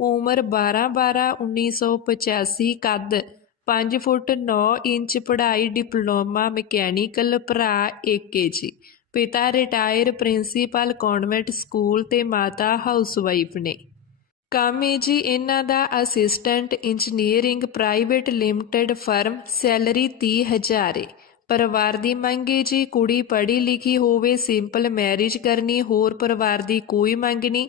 ਉਮਰ 12 12 1985 ਕੱਦ 5 foot 9 inch ਪੜ੍ਹਾਈ ਡਿਪਲੋਮਾ ਮਕੈਨੀਕਲ ਭਰਾ ਏਕੇ ਜੀ। ਪਿਤਾ ਰਿਟਾਇਰ ਪ੍ਰਿੰਸੀਪਲ ਕਨਵੈਂਟ ਸਕੂਲ ਤੇ ਮਾਤਾ ਹਾਊਸਵਾਈਫ ਨੇ। ਕੰਮ ਹੈ ਜੀ ਇਹਨਾਂ ਦਾ assistant engineering private limited firm, salary 30000 ਹੈ ਪਰਿਵਾਰ ਦੀ ਮੰਗ ਹੈ ਜੀ ਕੁੜੀ ਪੜ੍ਹੀ ਲਿਖੀ ਹੋਵੇ, ਸਿੰਪਲ ਮੈਰਿਜ ਕਰਨੀ, ਹੋਰ ਪਰਿਵਾਰ ਦੀ ਕੋਈ ਮੰਗ ਨਹੀਂ।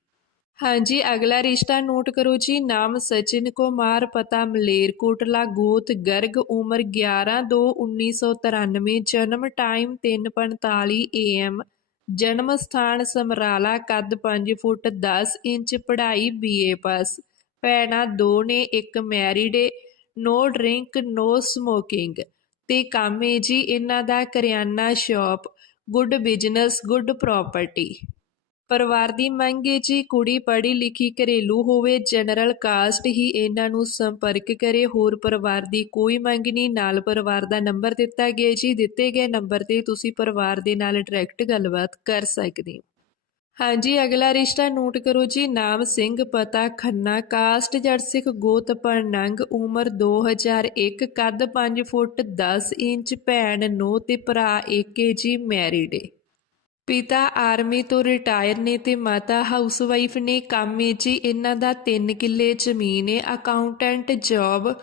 ਹਾਂਜੀ, ਅਗਲਾ ਰਿਸ਼ਤਾ ਨੋਟ ਕਰੋ ਜੀ। ਨਾਮ ਸਚਿਨ ਕੁਮਾਰ, ਪਤਾ ਮਲੇਰਕੋਟਲਾ ਗੋਤ, ਗਰਗ, ਉਮਰ 11/2/1993 ਜਨਮ ਟਾਈਮ 3:45 AM ਜਨਮ ਸਥਾਨ ਸਮਰਾਲਾ, ਕੱਦ 5 ਫੁੱਟ 10 ਇੰਚ, ਪੜ੍ਹਾਈ BA ਪਾਸ। ਭੈਣਾਂ ਦੋ ਨੇ, ਇੱਕ ਮੈਰਿਡ ਏ, ਨੋ ਡਰਿੰਕ, ਨੋ ਸਮੋਕਿੰਗ। ਤੇ ਕੰਮ ਹੈ ਜੀ, ਇਹਨਾਂ ਦਾ ਕਰਿਆਨਾ shop, good business, good property. ਪਰਿਵਾਰ ਦੀ ਮੰਗ ਹੈ ਜੀ, ਕੁੜੀ ਪੜ੍ਹੀ ਲਿਖੀ ਘਰੇਲੂ ਹੋਵੇ ਜਨਰਲ ਕਾਸਟ ਹੀ ਇਹਨਾਂ ਨੂੰ ਸੰਪਰਕ ਕਰੇ। ਹੋਰ ਪਰਿਵਾਰ ਦੀ ਕੋਈ ਮੰਗ ਨਹੀਂ, ਨਾਲ ਪਰਿਵਾਰ ਦਾ ਨੰਬਰ ਦਿੱਤਾ ਗਿਆ ਜੀ। ਦਿੱਤੇ ਗਏ ਨੰਬਰ ਤੇ ਤੁਸੀਂ ਪਰਿਵਾਰ ਦੇ ਨਾਲ ਡਾਇਰੈਕਟ ਗੱਲਬਾਤ ਕਰ ਸਕਦੇ ਹੋ। ਹਾਂਜੀ, ਅਗਲਾ ਰਿਸ਼ਤਾ ਨੋਟ ਕਰੋ ਜੀ। ਨਾਮ ਸਿੰਘ, ਪਤਾ ਖੰਨਾ ਕਾਸਟ ਜੜ ਸਿੱਖ, ਗੋਤ ਪਰਨੰਗ, ਉਮਰ 2001 ਕੱਦ 5 ਫੁੱਟ 10 ਇੰਚ, ਭੈਣ ਨੋ ਤੇ ਭਰਾ ਏਕੇ ਜੀ ਮੈਰਿਡ ਏ ਪਿਤਾ ਆਰਮੀ ਤੋਂ ਰਿਟਾਇਰ ਨੇ ਤੇ ਮਾਤਾ ਹਾਊਸਵਾਈਫ ਨੇ ਕੰਮ ਹੈ ਜੀ ਇਹਨਾਂ ਦਾ 3 ਕਿੱਲੇ ਜ਼ਮੀਨ ਹੈ ਅਕਾਊਂਟੈਂਟ ਜੌਬ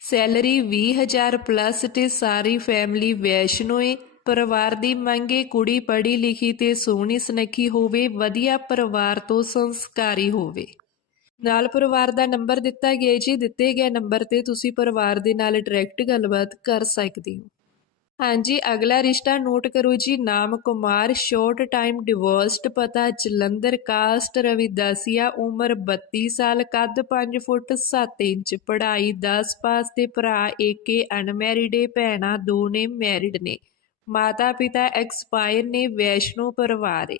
ਸੈਲਰੀ 20000 ਪਲੱਸ ਤੇ ਸਾਰੀ ਫੈਮਿਲੀ ਵੈਸ਼ਨੋ ਹੈ ਪਰਿਵਾਰ ਦੀ ਮੰਗੇ ਕੁੜੀ ਪੜ੍ਹੀ ਲਿਖੀ ਤੇ ਸੋਹਣੀ ਸੁਨੱਖੀ ਹੋਵੇ, ਵਧੀਆ ਪਰਿਵਾਰ ਤੋਂ ਸੰਸਕਾਰੀ ਹੋਵੇ। ਨਾਲ ਪਰਿਵਾਰ ਦਾ ਨੰਬਰ ਦਿੱਤਾ ਗਿਆ ਜੀ, ਦਿੱਤੇ ਗਏ ਨੰਬਰ ਤੇ ਤੁਸੀਂ ਪਰਿਵਾਰ ਦੇ ਨਾਲ ਡਾਇਰੈਕਟ ਗੱਲਬਾਤ ਕਰ ਸਕਦੇ ਹੋ। ਹਾਂਜੀ, ਅਗਲਾ ਰਿਸ਼ਤਾ ਨੋਟ ਕਰੋ ਜੀ, ਨਾਮ ਕੁਮਾਰ ਸ਼ਾਰਟ ਟਾਈਮ ਡਿਵੋਰਸਡ ਪਤਾ ਜਲੰਧਰ ਕਾਸਟ ਰਵਿਦਾਸੀਆ ਉਮਰ 32 ਸਾਲ, ਕੱਦ 5 ਫੁੱਟ 7 ਇੰਚ, ਪੜ੍ਹਾਈ 10 ਪਾਸ ਤੇ ਭਰਾ ਏਕੇ ਅਨਮੈਰਿਡ ਏ, ਭੈਣਾਂ ਦੋ ਨੇ ਮੈਰਿਡ ਨੇ। ਮਾਤਾ ਪਿਤਾ ਐਕਸਪਾਇਰ ਨੇ, ਵੈਸ਼ਨੋ ਪਰਿਵਾਰ ਏ।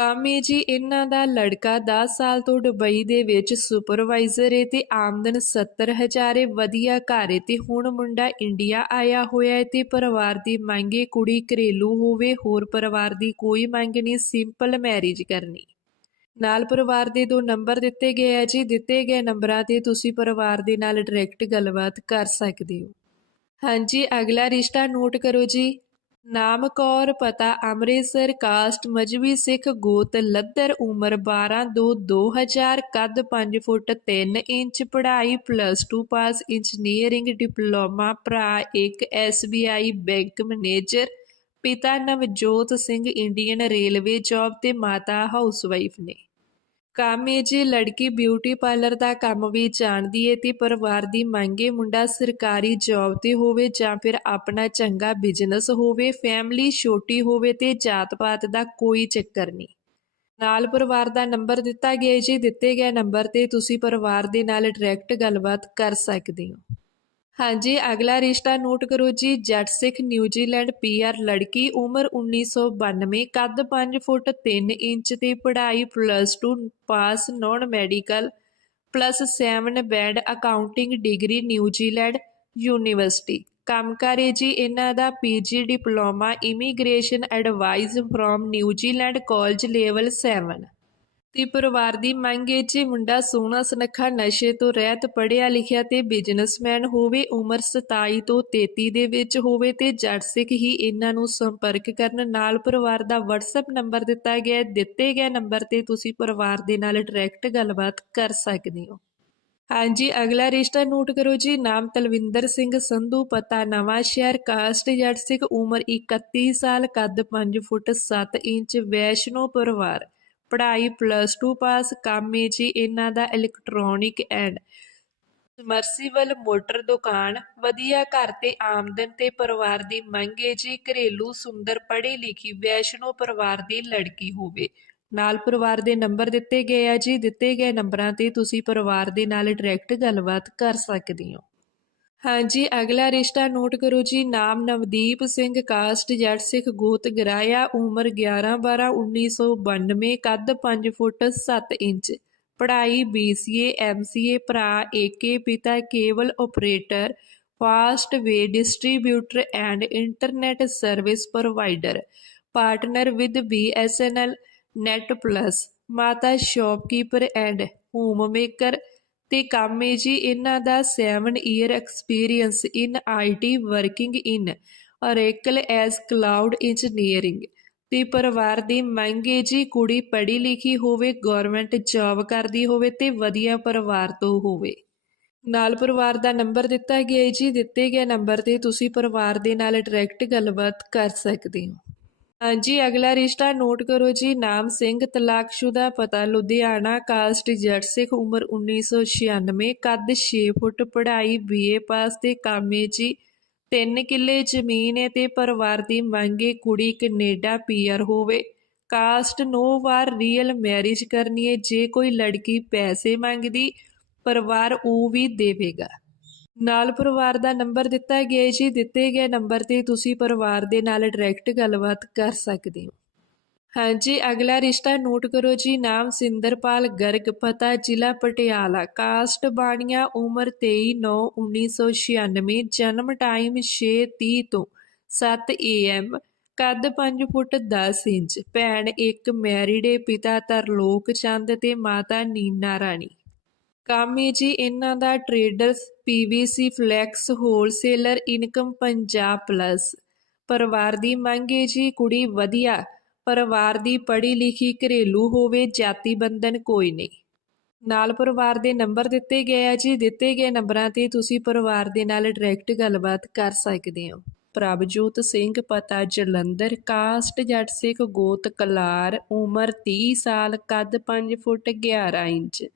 ਕੰਮ ਹੈ ਜੀ, ਇਹਨਾਂ ਦਾ ਲੜਕਾ 10 ਸਾਲ ਤੋਂ ਦੁਬਈ ਦੇ ਵਿੱਚ ਸੁਪਰਵਾਈਜ਼ਰ ਹੈ ਤੇ ਆਮਦਨ 70000 ਹੈ ਵਧੀਆ ਘਰ ਹੈ ਤੇ ਹੁਣ ਮੁੰਡਾ ਇੰਡੀਆ ਆਇਆ ਹੋਇਆ ਹੈ ਤੇ ਪਰਿਵਾਰ ਦੀ ਮੰਗੇ ਕੁੜੀ ਘਰੇਲੂ ਹੋਵੇ, ਹੋਰ ਪਰਿਵਾਰ ਦੀ ਕੋਈ ਮੰਗ ਨਹੀਂ, ਸਿੰਪਲ ਮੈਰਿਜ ਕਰਨੀ। ਨਾਲ ਪਰਿਵਾਰ ਦੇ ਦੋ ਨੰਬਰ ਦਿੱਤੇ ਗਏ ਹੈ ਜੀ, ਦਿੱਤੇ ਗਏ ਨੰਬਰਾਂ ਤੇ ਤੁਸੀਂ ਪਰਿਵਾਰ ਦੇ ਨਾਲ ਡਾਇਰੈਕਟ ਗੱਲਬਾਤ ਕਰ ਸਕਦੇ ਹੋ। ਹਾਂਜੀ, ਅਗਲਾ ਰਿਸ਼ਤਾ ਨੋਟ ਕਰੋ ਜੀ। ਨਾਮ ਕੌਰ ਪਤਾ ਅੰਮ੍ਰਿਤਸਰ ਕਾਸਟ ਮਜਬੀ ਸਿੱਖ ਗੋਤ ਲੱਦਰ ਉਮਰ 12 ਦੋ 2000 ਕੱਦ 5 ਫੁੱਟ 3 ਇੰਚ ਪੜ੍ਹਾਈ ਪਲੱਸ 2 ਪਾਸ ਇੰਜੀਨੀਅਰਿੰਗ ਡਿਪਲੋਮਾ ਭਰਾ ਇੱਕ SBI ਬੈਂਕ ਮੈਨੇਜਰ, ਪਿਤਾ Navjot Singh Indian railway job ਤੇ ਮਾਤਾ ਹਾਊਸਵਾਈਫ ਨੇ। ਕੰਮ ਹੈ ਜੇ ਲੜਕੀ ਬਿਊਟੀ ਪਾਰਲਰ ਦਾ ਕੰਮ ਵੀ ਜਾਣਦੀ ਹੈ ਤੇ ਪਰਿਵਾਰ ਦੀ ਮੰਗੇ ਮੁੰਡਾ ਸਰਕਾਰੀ ਜੌਬ ਤੇ ਹੋਵੇ ਜਾਂ ਫਿਰ ਆਪਣਾ ਚੰਗਾ ਬਿਜ਼ਨਸ ਹੋਵੇ ਫੈਮਿਲੀ ਛੋਟੀ ਹੋਵੇ ਤੇ ਜਾਤ ਪਾਤ ਦਾ ਕੋਈ ਚੱਕਰ ਨਹੀਂ। ਨਾਲ ਪਰਿਵਾਰ ਦਾ ਨੰਬਰ ਦਿੱਤਾ ਗਿਆ ਜੀ, ਦਿੱਤੇ ਗਏ ਨੰਬਰ ਤੇ ਤੁਸੀਂ ਪਰਿਵਾਰ ਦੇ ਨਾਲ ਡਾਇਰੈਕਟ ਗੱਲਬਾਤ ਕਰ ਸਕਦੇ ਹੋ। ਹਾਂਜੀ, ਅਗਲਾ ਰਿਸ਼ਤਾ ਨੋਟ ਕਰੋ ਜੀ। ਜੱਟ ਸਿੱਖ ਨਿਊਜ਼ੀਲੈਂਡ ਪੀਆਰ ਲੜਕੀ, ਉਮਰ 1992 ਕੱਦ 5 ਫੁੱਟ 3 ਇੰਚ ਤੇ ਪੜ੍ਹਾਈ plus 2 pass non medical plus 7 band accounting degree New Zealand university. ਕੰਮਕਾਰੇ ਜੀ, ਇਹਨਾਂ ਦਾ PG diploma immigration advice from New Zealand college level 7 ਤੇ ਪਰਿਵਾਰ ਦੀ ਮੰਗ ਹੈ ਜੇ ਮੁੰਡਾ ਸੋਹਣਾ ਸੁਨੱਖਾ ਨਸ਼ੇ ਤੋਂ ਰਹਿਤ, ਪੜ੍ਹਿਆ ਲਿਖਿਆ ਤੇ ਬਿਜ਼ਨਸਮੈਨ ਹੋਵੇ, ਉਮਰ 27 ਤੋਂ 33 ਦੇ ਵਿੱਚ ਹੋਵੇ ਤੇ ਜੱਟ ਸਿੱਖ ਹੀ ਇਹਨਾਂ ਨੂੰ ਸੰਪਰਕ ਕਰਨ। ਨਾਲ ਪਰਿਵਾਰ ਦਾ WhatsApp ਨੰਬਰ ਦਿੱਤਾ ਗਿਆ ਦਿੱਤੇ ਗਏ ਨੰਬਰ ਤੇ ਤੁਸੀਂ ਪਰਿਵਾਰ ਦੇ ਨਾਲ ਡਾਇਰੈਕਟ ਗੱਲਬਾਤ ਕਰ ਸਕਦੇ ਹੋ। ਹਾਂਜੀ, ਅਗਲਾ ਰਿਸ਼ਤਾ ਨੋਟ ਕਰੋ ਜੀ। ਨਾਮ ਤਲਵਿੰਦਰ ਸਿੰਘ ਸੰਧੂ, ਪਤਾ ਨਵਾਂ ਸ਼ਹਿਰ, ਕਾਸਟ ਜੱਟ ਸਿੱਖ, ਉਮਰ 31 ਸਾਲ, ਕੱਦ 5 ਫੁੱਟ 7 ਇੰਚ, ਵੈਸ਼ਨੋ ਪਰਿਵਾਰ। ਪੜ੍ਹਾਈ ਪਲੱਸ 2 ਪਾਸ ਕੰਮ ਹੈ ਜੀ ਇਹਨਾਂ ਦਾ ਇਲੈਕਟ੍ਰੋਨਿਕ ਐਂਡ ਸਮਰਸੀਬਲ ਮੋਟਰ ਦੁਕਾਨ, ਵਧੀਆ ਘਰ ਤੇ ਆਮਦਨ ਤੇ ਪਰਿਵਾਰ ਦੀ ਮੰਗ ਹੈ ਜੀ, ਘਰੇਲੂ ਸੁੰਦਰ ਪੜ੍ਹੀ ਲਿਖੀ ਵੈਸ਼ਨੋ ਪਰਿਵਾਰ ਦੀ ਲੜਕੀ ਹੋਵੇ। ਨਾਲ ਪਰਿਵਾਰ ਦੇ ਨੰਬਰ ਦਿੱਤੇ ਗਏ ਆ ਜੀ, ਦਿੱਤੇ ਗਏ ਨੰਬਰਾਂ ਤੇ ਤੁਸੀਂ ਪਰਿਵਾਰ ਦੇ ਨਾਲ ਡਾਇਰੈਕਟ ਗੱਲਬਾਤ ਕਰ ਸਕਦੇ ਹੋ। ਹਾਂਜੀ ਅਗਲਾ ਰਿਸ਼ਤਾ ਨੋਟ ਕਰੋ ਜੀ ਨਾਮ ਨਵਦੀਪ ਸਿੰਘ ਕਾਸਟ ਜੱਟ ਸਿੱਖ ਗੋਤ ਗਰਾਇਆ ਉਮਰ 11 12 1992 ਕੱਦ 5 ਫੁੱਟ 7 ਇੰਚ ਪੜ੍ਹਾਈ BCA MCA ਭਰਾ ਏਕੇ ਪਿਤਾ cable operator Fastway distributor and internet service provider partner with BSNL net plus ਮਾਤਾ ਸ਼ੌਪਕੀਪਰ ਐਂਡ ਹੋਮ ਮੇਕਰ ਤੇ ਕੰਮ ਹੈ ਜੀ, ਇਹਨਾਂ ਦਾ 7 year experience in IT working in Oracle as cloud engineering ਤੇ ਪਰਿਵਾਰ ਦੀ ਮੰਗ ਹੈ ਜੀ ਕੁੜੀ ਪੜ੍ਹੀ ਲਿਖੀ ਹੋਵੇ ਗਵਰਨਮੈਂਟ ਜੌਬ ਕਰਦੀ ਹੋਵੇ ਤੇ ਵਧੀਆ ਪਰਿਵਾਰ ਤੋਂ ਹੋਵੇ। ਨਾਲ ਪਰਿਵਾਰ ਦਾ ਨੰਬਰ ਦਿੱਤਾ ਗਿਆ ਹੈ ਜੀ, ਦਿੱਤੇ ਗਏ ਨੰਬਰ ਤੇ ਤੁਸੀਂ ਪਰਿਵਾਰ ਦੇ ਨਾਲ ਡਾਇਰੈਕਟ ਗੱਲਬਾਤ ਕਰ ਸਕਦੇ ਹੋ। ਹਾਂਜੀ, ਅਗਲਾ ਰਿਸ਼ਤਾ ਨੋਟ ਕਰੋ ਜੀ। ਨਾਮ ਸਿੰਘ ਤਲਾਕਸ਼ੁਦਾ ਪਤਾ। ਲੁਧਿਆਣਾ ਕਾਸਟ ਜੱਟ ਸਿੱਖ ਉਮਰ 1996 ਕੱਦ 6 ਫੁੱਟ, ਪੜ੍ਹਾਈ ਬੀਏ ਪਾਸ ਤੇ ਕਾਮੇ ਜੀ। ਤਿੰਨ ਕਿੱਲੇ ਜ਼ਮੀਨ ਹੈ ਤੇ ਪਰਿਵਾਰ ਦੀ ਮੰਗ ਮੰਗੇ ਕੁੜੀ ਕੈਨੇਡਾ ਪੀਆਰ ਹੋਵੇ। Caste no bar real marriage ਕਰਨੀ ਹੈ ਜੇ ਕੋਈ ਲੜਕੀ ਪੈਸੇ ਮੰਗਦੀ, ਪਰਿਵਾਰ ਉਹ ਵੀ ਦੇਵੇਗਾ। ਨਾਲ ਪਰਿਵਾਰ ਦਾ ਨੰਬਰ ਦਿੱਤਾ ਗਿਆ ਹੈ ਜੀ, ਦਿੱਤੇ ਗਏ ਨੰਬਰ ਤੇ ਤੁਸੀਂ ਪਰਿਵਾਰ ਦੇ ਨਾਲ ਡਾਇਰੈਕਟ ਗੱਲਬਾਤ ਕਰ ਸਕਦੇ ਹੋ। ਹਾਂਜੀ, ਅਗਲਾ ਰਿਸ਼ਤਾ ਨੋਟ ਕਰੋ ਜੀ, ਨਾਮ ਸਿੰਦਰਪਾਲ ਗਰਗ, ਪਤਾ ਜ਼ਿਲ੍ਹਾ ਪਟਿਆਲਾ, ਕਾਸਟ ਬਾਣੀਆਂ, ਉਮਰ 23/9/1996 ਜਨਮ ਟਾਈਮ 6:30 ਤੋਂ 7 AM ਕੱਦ 5 ਫੁੱਟ 10 ਇੰਚ, ਭੈਣ ਇੱਕ ਮੈਰਿਡ ਏ ਪਿਤਾ ਤਰਲੋਕ ਚੰਦ ਤੇ ਮਾਤਾ ਨੀਨਾ ਰਾਣੀ। ਕੰਮ ਹੈ ਜੀ, ਇਹਨਾਂ ਦਾ traders PVC flex wholesaler income Punjab plus ਪਰਿਵਾਰ ਦੀ ਮੰਗ ਹੈ ਜੀ, ਕੁੜੀ ਵਧੀਆ। ਪਰਿਵਾਰ ਦੀ ਪੜ੍ਹੀ ਲਿਖੀ ਘਰੇਲੂ ਹੋਵੇ, ਜਾਤੀ ਬੰਧਨ ਕੋਈ ਨਹੀਂ। ਨਾਲ ਪਰਿਵਾਰ ਦੇ ਨੰਬਰ ਦਿੱਤੇ ਗਏ ਆ ਜੀ। ਦਿੱਤੇ ਗਏ ਨੰਬਰਾਂ ਤੇ ਤੁਸੀਂ ਪਰਿਵਾਰ ਦੇ ਨਾਲ ਡਾਇਰੈਕਟ ਗੱਲਬਾਤ ਕਰ ਸਕਦੇ ਹੋ। ਪ੍ਰਭਜੋਤ ਸਿੰਘ, ਪਤਾ ਜਲੰਧਰ, ਕਾਸਟ ਜੱਟ ਸਿੱਖ ਗੋਤ ਕਲਾਰ, ਉਮਰ 30 ਸਾਲ, ਕੱਦ 5 ਫੁੱਟ 11 ਇੰਚ।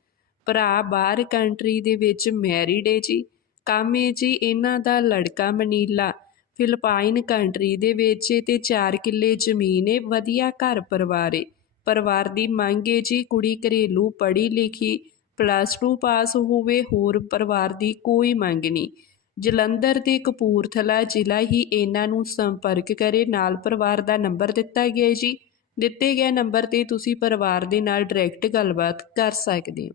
ਭਰਾ ਬਾਹਰ ਕੰਟਰੀ ਦੇ ਵਿੱਚ ਮੈਰਿਡ ਹੈ ਜੀ। ਕੰਮ ਹੈ ਜੀ, ਇਹਨਾਂ ਦਾ ਲੜਕਾ ਮਨੀਲਾ ਫਿਲਪਾਈਨ ਕੰਟਰੀ ਦੇ ਵਿੱਚ ਏ ਤੇ 4 ਕਿੱਲੇ ਜ਼ਮੀਨ ਹੈ ਵਧੀਆ ਘਰ ਪਰਿਵਾਰ ਹੈ ਪਰਿਵਾਰ ਦੀ ਮੰਗ ਹੈ ਜੀ, ਕੁੜੀ ਘਰੇਲੂ ਪੜ੍ਹੀ ਲਿਖੀ ਪਲੱਸ 2 ਪਾਸ ਹੋਵੇ, ਹੋਰ ਪਰਿਵਾਰ ਦੀ ਕੋਈ ਮੰਗ ਨਹੀਂ। ਜਲੰਧਰ ਤੇ ਕਪੂਰਥਲਾ ਜ਼ਿਲ੍ਹਾ ਹੀ ਇਹਨਾਂ ਨੂੰ ਸੰਪਰਕ ਕਰੇ, ਨਾਲ ਪਰਿਵਾਰ ਦਾ ਨੰਬਰ ਦਿੱਤਾ ਗਿਆ ਜੀ। ਦਿੱਤੇ ਗਏ ਨੰਬਰ ਤੇ ਤੁਸੀਂ ਪਰਿਵਾਰ ਦੇ ਨਾਲ ਡਾਇਰੈਕਟ ਗੱਲਬਾਤ ਕਰ ਸਕਦੇ ਹੋ।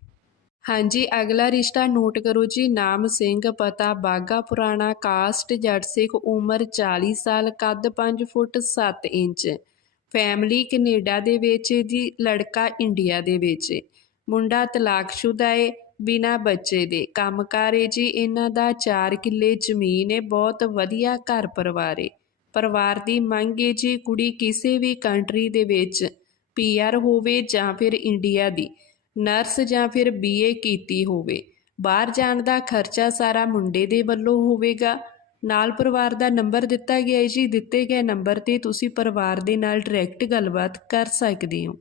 ਹਾਂਜੀ, ਅਗਲਾ ਰਿਸ਼ਤਾ ਨੋਟ ਕਰੋ ਜੀ। ਨਾਮ ਸਿੰਘ, ਪਤਾ ਬਾਗਾ, ਪੁਰਾਣਾ, ਕਾਸਟ, ਜੱਟ ਸਿੱਖ, ਉਮਰ 40 ਸਾਲ, ਕੱਦ 5 ਫੁੱਟ 7 ਇੰਚ। ਫੈਮਿਲੀ ਕੈਨੇਡਾ ਦੇ ਵਿੱਚ ਜੀ, ਲੜਕਾ ਇੰਡੀਆ ਦੇ ਵਿੱਚ। ਹੈ। ਮੁੰਡਾ ਤਲਾਕਸ਼ੁਦਾ ਏ, ਬਿਨਾ ਬੱਚੇ ਦੇ। ਕੰਮਕਾਰ ਏ ਜੀ, ਇਹਨਾਂ ਦਾ 4 ਕਿੱਲੇ ਜ਼ਮੀਨ ਏ, ਬਹੁਤ ਵਧੀਆ ਘਰ ਪਰਿਵਾਰ ਏ। ਪਰਿਵਾਰ ਦੀ ਮੰਗ ਏ ਜੀ, ਕੁੜੀ ਕਿਸੇ ਵੀ ਕੰਟਰੀ ਦੇ ਵਿੱਚ ਪੀਆਰ ਹੋਵੇ ਜਾਂ ਫਿਰ ਇੰਡੀਆ ਦੀ। ਨਰਸ ਜਾਂ ਫਿਰ ਬੀਏ ਕੀਤੀ ਹੋਵੇ। ਬਾਹਰ ਜਾਣ ਦਾ ਖਰਚਾ ਸਾਰਾ ਮੁੰਡੇ ਦੇ ਵੱਲੋਂ ਹੋਵੇਗਾ। ਨਾਲ ਪਰਿਵਾਰ ਦਾ ਨੰਬਰ ਦਿੱਤਾ ਗਿਆ ਹੈ ਜੀ। ਦਿੱਤੇ ਗਏ ਨੰਬਰ ਤੇ ਤੁਸੀਂ ਪਰਿਵਾਰ ਦੇ ਨਾਲ ਡਾਇਰੈਕਟ ਗੱਲਬਾਤ ਕਰ ਸਕਦੇ ਹੋ।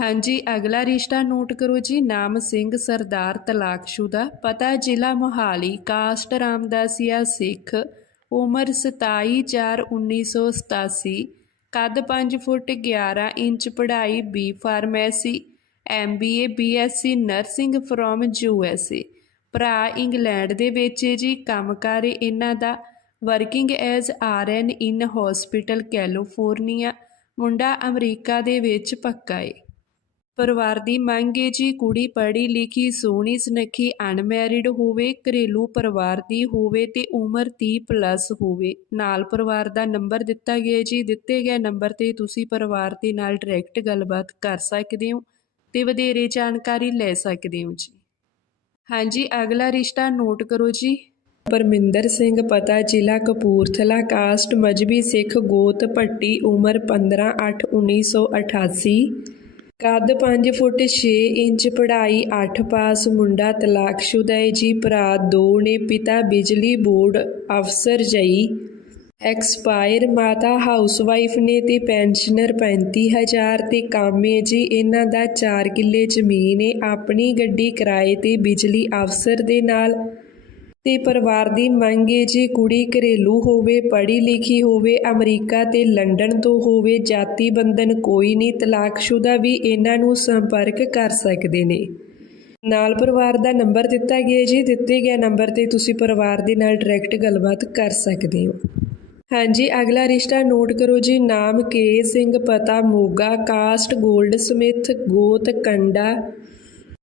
ਹਾਂਜੀ, ਅਗਲਾ ਰਿਸ਼ਤਾ ਨੋਟ ਕਰੋ ਜੀ। ਨਾਮ ਸਿੰਘ ਸਰਦਾਰ ਤਲਾਕਸ਼ੁਦਾ ਪਤਾ ਜ਼ਿਲ੍ਹਾ ਮੋਹਾਲੀ। ਕਾਸਟ ਰਾਮਦਾਸੀਆ ਸਿੱਖ। ਉਮਰ 27/4/1987 ਕੱਦ 5 ਫੁੱਟ 11 ਇੰਚ ਪੜ੍ਹਾਈ B pharmacy MBA BSc nursing from USA ਭਰਾ ਇੰਗਲੈਂਡ ਦੇ ਵਿੱਚ ਹੈ ਜੀ ਕੰਮਕਾਰ ਹੈ ਇਹਨਾਂ ਦਾ working as RN in hospital California ਮੁੰਡਾ ਅਮਰੀਕਾ ਦੇ ਵਿੱਚ ਪੱਕਾ ਏ। ਪਰਿਵਾਰ ਦੀ ਮੰਗ ਏ ਜੀ ਕੁੜੀ ਪੜ੍ਹੀ ਲਿਖੀ, ਸੋਹਣੀ ਸੁਨੱਖੀ ਅਨਮੈਰਿਡ ਹੋਵੇ, ਘਰੇਲੂ ਪਰਿਵਾਰ ਦੀ ਹੋਵੇ ਤੇ ਉਮਰ 30 ਪਲੱਸ ਹੋਵੇ। ਨਾਲ ਪਰਿਵਾਰ ਦਾ ਨੰਬਰ ਦਿੱਤਾ ਗਿਆ ਜੀ, ਦਿੱਤੇ ਗਏ ਨੰਬਰ ਤੇ ਤੁਸੀਂ ਪਰਿਵਾਰ ਦੇ ਨਾਲ ਡਾਇਰੈਕਟ ਗੱਲਬਾਤ ਕਰ ਸਕਦੇ ਹੋ। ਤੇ ਵਧੇਰੇ ਜਾਣਕਾਰੀ ਲੈ ਸਕਦੇ ਹੋ ਜੀ। ਹਾਂਜੀ, ਅਗਲਾ ਰਿਸ਼ਤਾ ਨੋਟ ਕਰੋ ਜੀ। ਪਰਮਿੰਦਰ ਸਿੰਘ ਪਤਾ, ਜ਼ਿਲ੍ਹਾ ਕਪੂਰਥਲਾ, ਕਾਸਟ ਮਜਬੀ ਸਿੱਖ, ਗੋਤ ਭੱਟੀ, ਉਮਰ 15 8 1988 ਕੱਦ 5 ਫੁੱਟ 6 ਇੰਚ, ਪੜ੍ਹਾਈ 8 ਪਾਸ, ਮੁੰਡਾ ਤਲਾਕਸ਼ੁਦਾ ਹੈ ਜੀ, ਭਰਾ ਦੋ ਨੇ, ਪਿਤਾ ਬਿਜਲੀ ਬੋਰਡ ਅਫਸਰ ਜਈ। ਐਕਸਪਾਇਰ ਮਾਤਾ ਹਾਊਸਵਾਈਫ ਨੇ ਤੇ ਪੈਨਸ਼ਨਰ 35000 ਤੇ ਕਾਮੇ ਜੀ, ਇਹਨਾਂ ਦਾ 4 ਕਿੱਲੇ ਜ਼ਮੀਨ ਏ, ਆਪਣੀ ਗੱਡੀ ਕਿਰਾਏ ਤੇ ਬਿਜਲੀ ਅਫਸਰ ਦੇ ਨਾਲ। ਤੇ ਪਰਿਵਾਰ ਦੀ ਮੰਗ ਏ ਜੀ ਕੁੜੀ ਘਰੇਲੂ ਹੋਵੇ, ਪੜ੍ਹੀ ਲਿਖੀ ਹੋਵੇ, ਅਮਰੀਕਾ ਤੇ ਲੰਡਨ ਤੋਂ ਹੋਵੇ, ਜਾਤੀ ਬੰਧਨ ਕੋਈ ਨਹੀਂ, ਤਲਾਕਸ਼ੁਦਾ ਵੀ ਇਹਨਾਂ ਨੂੰ ਸੰਪਰਕ ਕਰ ਸਕਦੇ ਨੇ। ਨਾਲ ਪਰਿਵਾਰ ਦਾ ਨੰਬਰ ਦਿੱਤਾ ਗਿਆ ਜੀ, ਦਿੱਤੇ ਗਏ ਨੰਬਰ ਤੇ ਤੁਸੀਂ ਪਰਿਵਾਰ ਦੇ ਨਾਲ ਡਾਇਰੈਕਟ ਗੱਲਬਾਤ ਕਰ ਸਕਦੇ ਹੋ। ਹਾਂਜੀ, ਅਗਲਾ ਰਿਸ਼ਤਾ ਨੋਟ ਕਰੋ ਜੀ। ਨਾਮ ਕੇ ਸਿੰਘ ਪਤਾ ਮੋਗਾ, ਕਾਸਟ ਗੋਲਡ ਸਮਿਥ, ਗੋਤ ਕੰਡਾ,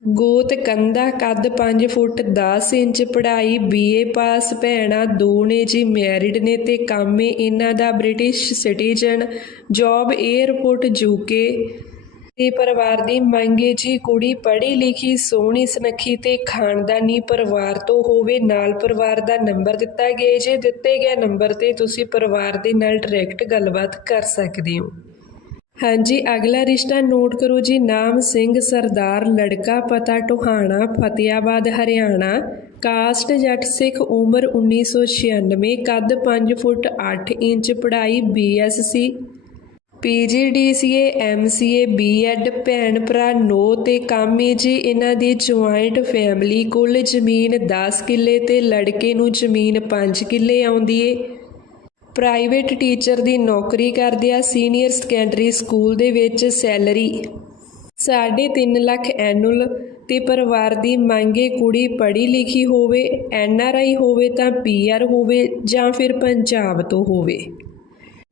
ਗੋਤ ਕੰਦਾ, ਕੱਦ 5 ਫੁੱਟ 10 ਇੰਚ, ਪੜ੍ਹਾਈ ਬੀਏ ਪਾਸ, ਭੈਣਾ ਦੋ ਨੇ ਜੀ ਮੈਰਿਡ ਨੇ ਤੇ ਕੰਮ ਏ। ਇਹਨਾਂ ਦਾ British citizen, job airport UK ਤੇ ਪਰਿਵਾਰ ਦੀ ਮੰਗ ਏ ਜੀ ਕੁੜੀ ਪੜ੍ਹੀ ਲਿਖੀ, ਸੋਹਣੀ ਸੁਨੱਖੀ ਤੇ ਖਾਨਦਾਨੀ ਪਰਿਵਾਰ ਤੋਂ ਹੋਵੇ ਨਾਲ ਪਰਿਵਾਰ ਦਾ ਨੰਬਰ ਦਿੱਤਾ ਗਿਆ ਜੇ, ਦਿੱਤੇ ਗਏ ਨੰਬਰ ਤੇ ਤੁਸੀਂ ਪਰਿਵਾਰ ਦੇ ਨਾਲ ਡਾਇਰੈਕਟ ਗੱਲਬਾਤ ਕਰ ਸਕਦੇ ਹੋ। ਹਾਂਜੀ, ਅਗਲਾ ਰਿਸ਼ਤਾ ਨੋਟ ਕਰੋ ਜੀ, ਨਾਮ ਸਿੰਘ, ਸਰਦਾਰ, ਲੜਕਾ ਪਤਾ ਟੋਹਾਣਾ, ਫਤਿਆਬਾਦ, ਹਰਿਆਣਾ। ਕਾਸਟ ਜੱਟ ਸਿੱਖ ਉਮਰ 1996 ਕੱਦ 5 ਫੁੱਟ 8 ਇੰਚ, ਪੜ੍ਹਾਈ ਬੀਐਸਸੀ ਪੀਜੀਡੀਸੀਏ ਐਮਸੀਏ, ਬੀਐਡ, ਭੈਣ ਭਰਾ, ਨੋ ਤੇ ਕਾਮੇ ਜੀ। ਇਹਨਾਂ ਦੀ ਜੁਆਇੰਟ ਫੈਮਿਲੀ ਕੁੱਲ ਜ਼ਮੀਨ 10 ਕਿੱਲੇ ਤੇ ਲੜਕੇ ਨੂੰ ਜ਼ਮੀਨ 5 ਕਿੱਲੇ ਆਉਂਦੀ ਏ। ਪ੍ਰਾਈਵੇਟ ਟੀਚਰ ਦੀ ਨੌਕਰੀ ਕਰਦੇ ਆ ਸੀਨੀਅਰ ਸੈਕੰਡਰੀ ਸਕੂਲ ਦੇ ਵਿੱਚ ਸੈਲਰੀ। 3.5 ਲੱਖ ਐਨੂਅਲ ਤੇ ਪਰਿਵਾਰ ਦੀ ਮੰਗੇ ਕੁੜੀ ਪੜ੍ਹੀ ਲਿਖੀ ਹੋਵੇ ਐਨਆਰਆਈ ਹੋਵੇ ਤਾਂ ਪੀਆਰ ਹੋਵੇ ਜਾਂ ਫਿਰ ਪੰਜਾਬ ਤੋਂ ਹੋਵੇ।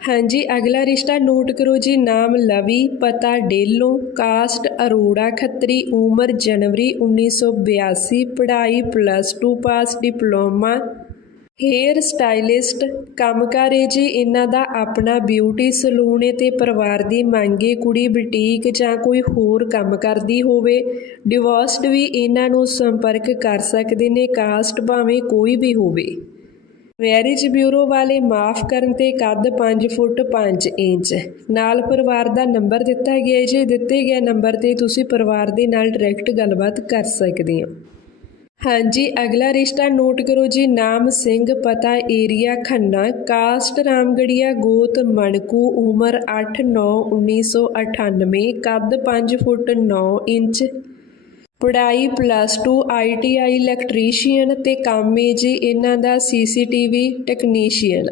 ਹਾਂਜੀ, ਅਗਲਾ ਰਿਸ਼ਤਾ ਨੋਟ ਕਰੋ ਜੀ, ਨਾਮ ਲਵੀ, ਪਤਾ ਡੇਲੋ, ਕਾਸਟ ਅਰੋੜਾ ਖੱਤਰੀ, ਉਮਰ ਜਨਵਰੀ 1982 ਪੜ੍ਹਾਈ plus 2 pass diploma hair stylist ਕੰਮਕਾਰੇ ਜੀ, ਇਹਨਾਂ ਦਾ ਆਪਣਾ ਬਿਊਟੀ ਸਲੂਨ ਹੈ ਤੇ ਪਰਿਵਾਰ ਦੀ ਮੰਗੇ ਕੁੜੀ ਬੁਟੀਕ ਜਾਂ ਕੋਈ ਹੋਰ ਕੰਮ ਕਰਦੀ ਹੋਵੇ। ਡਿਵੋਰਸਡ ਵੀ ਇਹਨਾਂ ਨੂੰ ਸੰਪਰਕ ਕਰ ਸਕਦੇ ਨੇ, ਕਾਸਟ ਭਾਵੇਂ ਕੋਈ ਵੀ ਹੋਵੇ। ਮੈਰਿਜ ਬਿਊਰੋ ਵਾਲੇ ਮਾਫ ਕਰਨ ਤੇ ਕੱਦ 5 ਫੁੱਟ 5 ਇੰਚ। ਨਾਲ ਪਰਿਵਾਰ ਦਾ ਨੰਬਰ ਦਿੱਤਾ ਗਿਆ ਹੈ। ਜੀ ਦਿੱਤੇ ਗਏ ਨੰਬਰ ਤੇ ਤੁਸੀਂ ਪਰਿਵਾਰ ਦੇ ਨਾਲ ਡਾਇਰੈਕਟ ਗੱਲਬਾਤ ਕਰ ਸਕਦੇ ਹੋ। ਹਾਂਜੀ, ਅਗਲਾ ਰਿਸ਼ਤਾ ਨੋਟ ਕਰੋ ਜੀ। ਨਾਮ ਸਿੰਘ, ਪਤਾ ਏਰੀਆ, ਖੰਨਾ, ਕਾਸਟ, ਰਾਮਗੜੀਆ, ਗੋਤ, ਮਣਕੂ, ਉਮਰ 8 9 1998 ਕੱਦ 5 ਫੁੱਟ 9 ਇੰਚ। ਪੜ੍ਹਾਈ ਪਲੱਸ 2 ਆਈਟੀਆਈ ਇਲੈਕਟ੍ਰੀਸ਼ੀਅਨ ਤੇ ਕੰਮ ਏ ਜੀ, ਇਹਨਾਂ ਦਾ ਸੀਸੀਟੀਵੀ ਟੈਕਨੀਸ਼ੀਅਨ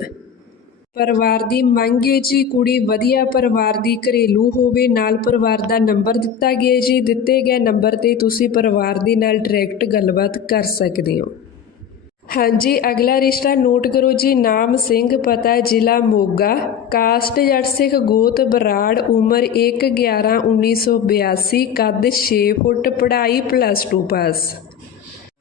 ਪਰਿਵਾਰ ਦੀ ਮੰਗ ਏ ਜੀ, ਕੁੜੀ ਵਧੀਆ ਪਰਿਵਾਰ ਦੀ ਘਰੇਲੂ ਹੋਵੇ, ਨਾਲ ਪਰਿਵਾਰ ਦਾ ਨੰਬਰ ਦਿੱਤਾ ਗਿਆ ਜੀ, ਦਿੱਤੇ ਗਏ ਨੰਬਰ ਤੇ ਤੁਸੀਂ ਪਰਿਵਾਰ ਦੇ ਨਾਲ ਡਾਇਰੈਕਟ ਗੱਲਬਾਤ ਕਰ ਸਕਦੇ ਹੋ। ਹਾਂਜੀ, ਅਗਲਾ ਰਿਸ਼ਤਾ ਨੋਟ ਕਰੋ ਜੀ, ਨਾਮ ਸਿੰਘ, ਪਤਾ ਜ਼ਿਲ੍ਹਾ ਮੋਗਾ। ਕਾਸਟ ਜੱਟ ਸਿੱਖ ਗੋਤ ਬਰਾੜ, ਉਮਰ 1 11 1982 ਕੱਦ 6 ਫੁੱਟ, ਪੜ੍ਹਾਈ ਪਲੱਸ 2 ਪਾਸ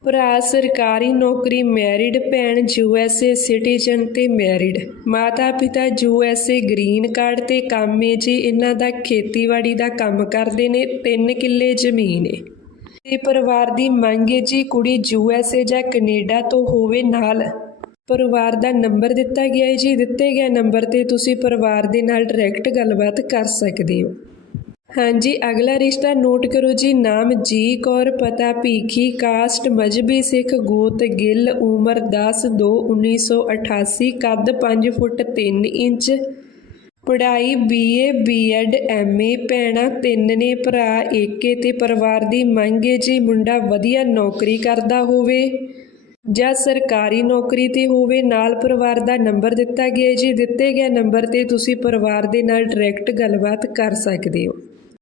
ਭਰਾ, ਸਰਕਾਰੀ ਨੌਕਰੀ ਮੈਰਿਡ ਭੈਣ ਯੂਐਸਏ ਸਿਟੀਜ਼ਨ ਤੇ ਮੈਰਿਡ ਮਾਤਾ ਪਿਤਾ ਯੂਐਸਏ ਗ੍ਰੀਨ ਕਾਰਡ ਤੇ ਕੰਮ ਹੈ ਜੀ, ਇਹਨਾਂ ਦਾ ਖੇਤੀਬਾੜੀ ਦਾ ਕੰਮ ਕਰਦੇ ਨੇ 3 ਕਿੱਲੇ ਜ਼ਮੀਨ ਹੈ। ਤੇ ਪਰਿਵਾਰ ਦੀ ਮੰਗ ਹੈ ਜੀ ਕੁੜੀ ਯੂਐਸਏ ਜਾਂ ਕੈਨੇਡਾ ਤੋਂ ਹੋਵੇ ਨਾਲ। ਪਰਿਵਾਰ ਦਾ ਨੰਬਰ ਦਿੱਤਾ ਗਿਆ ਹੈ ਜੀ, ਦਿੱਤੇ ਗਏ ਨੰਬਰ ਤੇ ਤੁਸੀਂ ਪਰਿਵਾਰ ਦੇ ਨਾਲ ਡਾਇਰੈਕਟ ਗੱਲਬਾਤ ਕਰ ਸਕਦੇ ਹੋ। ਹਾਂਜੀ, ਅਗਲਾ ਰਿਸ਼ਤਾ ਨੋਟ ਕਰੋ ਜੀ, ਨਾਮ ਜੀ ਕੌਰ, ਪਤਾ ਭੀਖੀ, ਕਾਸਟ, ਮਜਬੀ ਸਿੱਖ, ਗੋਤ, ਗਿੱਲ, ਉਮਰ 10 2 1988 ਕੱਦ 5 ਫੁੱਟ 3 ਇੰਚ ਪੜ੍ਹਾਈ ਬੀਏ ਬੀਐਡ ਐਮਏ ਭੈਣਾਂ ਤਿੰਨ ਨੇ, ਭਰਾ ਏਕੇ ਤੇ ਪਰਿਵਾਰ ਦੀ ਮੰਗ ਹੈ ਜੀ ਮੁੰਡਾ ਵਧੀਆ ਨੌਕਰੀ ਕਰਦਾ ਹੋਵੇ ਜਾਂ ਸਰਕਾਰੀ ਨੌਕਰੀ ਤੇ ਹੋਵੇ, ਨਾਲ ਪਰਿਵਾਰ ਦਾ ਨੰਬਰ ਦਿੱਤਾ ਗਿਆ ਜੀ ਦਿੱਤੇ ਗਏ ਨੰਬਰ ਤੇ ਤੁਸੀਂ ਪਰਿਵਾਰ ਦੇ ਨਾਲ ਡਾਇਰੈਕਟ ਗੱਲਬਾਤ ਕਰ ਸਕਦੇ ਹੋ।